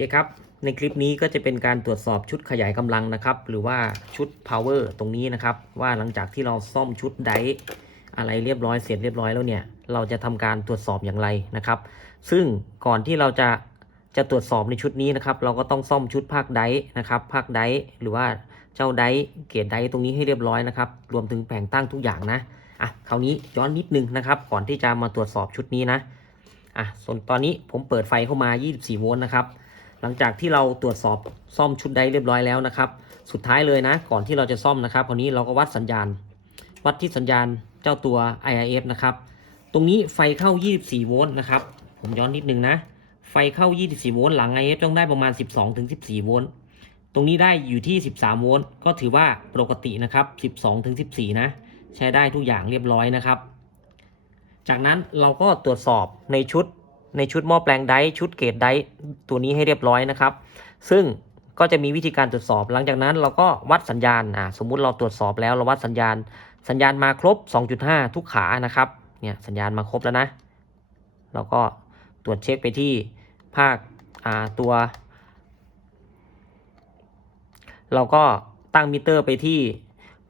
เคครับในคลิปนี้ก็จะเป็นการตรวจสอบชุดขยายกำลังนะครับหรือว่าชุด power ตรงนี้นะครับว่าหลังจากที่เราซ่อมชุดไดร์อะไรเรียบร้อยเสร็จเรียบร้อยแล้วเนี่ยเราจะทำการตรวจสอบอย่างไรนะครับซึ่งก่อนที่เราจะตรวจสอบในชุดนี้นะครับเราก็ต้องซ่อมชุดภาคไดร์นะครับภาคไดร์หรือว่าเจ้าไดร์เกรดไดร์ตรงนี้ให้เรียบร้อยนะครับรวมถึงแผงตั้งทุกอย่างนะคราวนี้ย้อนนิดนึงนะครับก่อนที่จะมาตรวจสอบชุดนี้นะส่วนตอนนี้ผมเปิดไฟเข้ามา24โวลต์นะครับหลังจากที่เราตรวจสอบซ่อมชุดไดร์เรียบร้อยแล้วนะครับสุดท้ายเลยนะก่อนที่เราจะซ่อมนะครับคราวนี้เราก็วัดสัญญาณวัดที่สัญญาณเจ้าตัว IRF นะครับตรงนี้ไฟเข้า24โวลต์นะครับผมย้อนนิดนึงนะไฟเข้า24โวลต์หลัง IRF ต้องได้ประมาณ 12-14 โวลต์ตรงนี้ได้อยู่ที่13โวลต์ก็ถือว่าปกตินะครับ12-14นะใช้ได้ทุกอย่างเรียบร้อยนะครับจากนั้นเราก็ตรวจสอบในชุดหม้อแปลงไดร์ชุดเกรดไดร์ตัวนี้ให้เรียบร้อยนะครับซึ่งก็จะมีวิธีการตรวจสอบหลังจากนั้นเราก็วัดสัญญาณสมมุติเราตรวจสอบแล้วเราวัดสัญญาณมาครบ 2.5 ทุกขานะครับเนี่ยสัญญาณมาครบแล้วนะเราก็ตรวจเช็คไปที่ภาคตัวเราก็ตั้งมิเตอร์ไปที่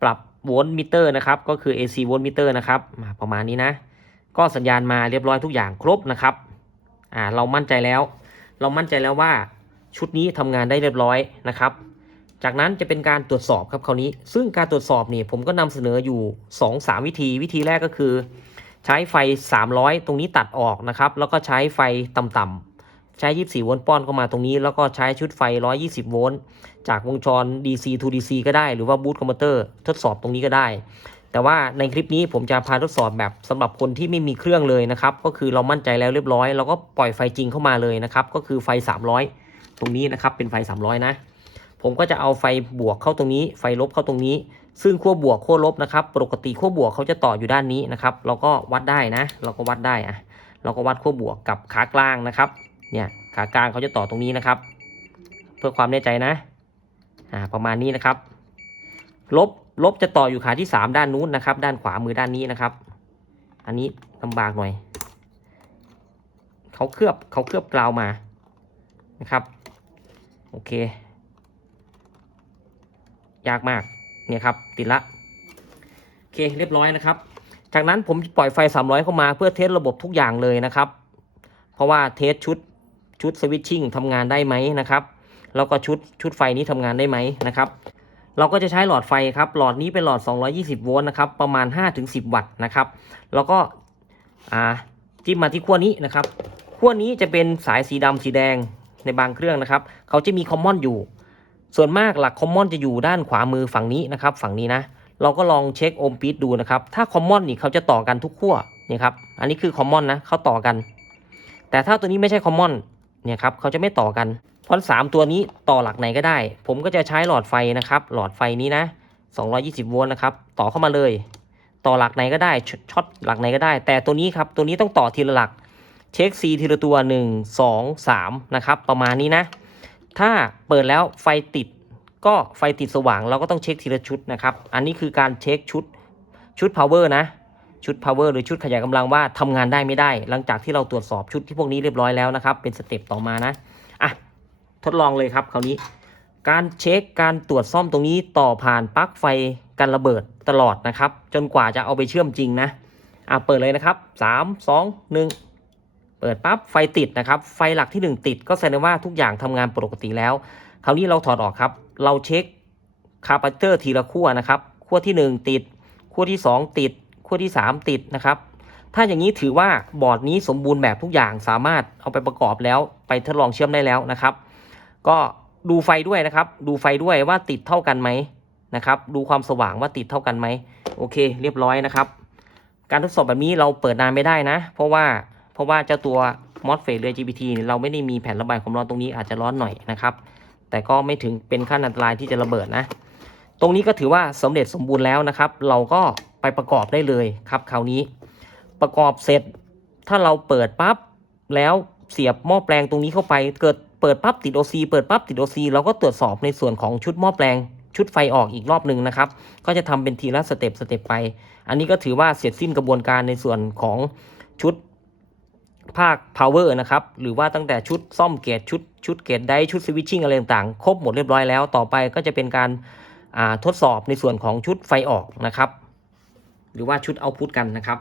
ปรับโวลต์มิเตอร์นะครับก็คือ AC โวลต์มิเตอร์นะครับประมาณนี้นะก็สัญญาณมาเรียบร้อยทุกอย่างครบนะครับเรามั่นใจแล้วว่าชุดนี้ทำงานได้เรียบร้อยนะครับจากนั้นจะเป็นการตรวจสอบครับคราวนี้ซึ่งการตรวจสอบนี่ผมก็นำเสนออยู่ 2-3 วิธีแรกก็คือใช้ไฟ300ตรงนี้ตัดออกนะครับแล้วก็ใช้ไฟต่ำๆใช้24โวลต์ป้อนเข้ามาตรงนี้แล้วก็ใช้ชุดไฟ120โวลต์จากวงจร DC to DC ก็ได้หรือว่าบูสต์คอนเวอร์เตอร์ทดสอบตรงนี้ก็ได้แต่ว่าในคลิปนี้ผมจะพาทดสอบแบบสำหรับคนที่ไม่มีเครื่องเลยนะครับก็คือเรามั่นใจแล้วเรียบร้อยเราก็ปล่อยไฟจริงเข้ามาเลยนะครับก็คือไฟ300ตรงนี้นะครับเป็นไฟ300นะผมก็จะเอาไฟบวกเข้าตรงนี้ไฟลบเข้าตรงนี้ซึ่งขั้วบวกขั้วลบนะครับปกติขั้วบวกเขาจะต่ออยู่ด้านนี้นะครับเราก็วัดได้นะเราก็วัดได้เราก็วัดขั้วบวกกับขากลางนะครับเนี่ยขากลางเขาจะต่อตรงนี้นะครับเพื่อความแน่ใจนะประมาณนี้นะครับลบจะต่ออยู่ขาที่3ด้านนู้นนะครับด้านขวามือด้านนี้นะครับอันนี้ลำบากหน่อยเขาเคลือบกราวมานะครับโอเคยากมากเนี่ยครับติดละโอเคเรียบร้อยนะครับจากนั้นผมปล่อยไฟ300เข้ามาเพื่อเทสระบบทุกอย่างเลยนะครับเพราะว่าเทสชุดสวิตชิ่งทำงานได้ไหมนะครับแล้วก็ชุดไฟนี้ทำงานได้ไหมนะครับเราก็จะใช้หลอดไฟครับหลอดนี้เป็นหลอด220โวลต์นะครับประมาณ 5-10 วัตต์นะครับแล้วก็จิ้มมาที่ขั้วนี้นะครับขั้วนี้จะเป็นสายสีดำสีแดงในบางเครื่องนะครับเขาจะมีคอมมอนอยู่ส่วนมากหลักคอมมอนจะอยู่ด้านขวามือฝั่งนี้นะครับฝั่งนี้นะเราก็ลองเช็คโอห์มปี๊ดดูนะครับถ้าคอมมอนนี่เขาจะต่อกันทุกขั้วนี่ครับอันนี้คือคอมมอนนะเขาต่อกันแต่ถ้าตัวนี้ไม่ใช่คอมมอนเนี่ยครับเขาจะไม่ต่อกันเพราะ3ตัวนี้ต่อหลักไหนก็ได้ผมก็จะใช้หลอดไฟนะครับหลอดไฟนี้นะ220โวลต์นะครับต่อเข้ามาเลยต่อหลักไหนก็ได้ช็อตหลักไหนก็ได้แต่ตัวนี้ครับตัวนี้ต้องต่อทีละหลักเช็ค C ทีละตัว1 2 3นะครับประมาณนี้นะถ้าเปิดแล้วไฟติดก็ไฟติดสว่างเราก็ต้องเช็คทีละชุดนะครับอันนี้คือการเช็คชุด power นะชุด power หรือชุดขยายกำลังว่าทำงานได้ไม่ได้หลังจากที่เราตรวจสอบชุดที่พวกนี้เรียบร้อยแล้วนะครับเป็นสเต็ปต่อมานะทดลองเลยครับคราวนี้การเช็คการตรวจซ่อมตรงนี้ต่อผ่านปลั๊กไฟกันระเบิดตลอดนะครับจนกว่าจะเอาไปเชื่อมจริงนะเปิดเลยนะครับ3 2 1เปิดปั๊บไฟติดนะครับไฟหลักที่1ติดก็แสดงว่าทุกอย่างทำงานปกติแล้วคราวนี้เราถอดออกครับเราเช็คคาปาซิเตอร์ทีละขั้วนะครับขั้วที่1ติดขั้วที่2ติดขั้วที่3ติดนะครับถ้าอย่างนี้ถือว่าบอร์ดนี้สมบูรณ์แบบทุกอย่างสามารถเอาไปประกอบแล้วไปทดลองเชื่อมได้แล้วนะครับก็ดูไฟด้วยนะครับดูไฟด้วยว่าติดเท่ากันไหมนะครับดูความสว่างว่าติดเท่ากันไหมโอเคเรียบร้อยนะครับการทดสอบแบบนี้เราเปิดนานไม่ได้นะเพราะว่าเจ้าตัว MOSFET หรือ IGBT เราไม่ได้มีแผ่นระบายความร้อนตรงนี้อาจจะร้อนหน่อยนะครับแต่ก็ไม่ถึงเป็นขั้นอันตรายที่จะระเบิดนะตรงนี้ก็ถือว่าสำเร็จสมบูรณ์แล้วนะครับเราก็ไปประกอบได้เลยครับคราวนี้ประกอบเสร็จถ้าเราเปิดปั๊บแล้วเสียบหม้อแปลงตรงนี้เข้าไปเกิดเปิดปั๊บติด OC เปิดปั๊บติด OC เราก็ตรวจสอบในส่วนของชุดหม้อแปลงชุดไฟออกอีกรอบหนึ่งนะครับก็จะทำเป็นทีละสเต็ปไปอันนี้ก็ถือว่าเสร็จสิ้นกระบวนการในส่วนของชุด ภาค power นะครับหรือว่าตั้งแต่ชุดซ่อมเกจชุดเกจไดชุดสวิตชิ่งอะไรต่างๆครบหมดเรียบร้อยแล้วต่อไปก็จะเป็นการทดสอบในส่วนของชุดไฟออกนะครับหรือว่าชุดเอาพุตกันนะครับ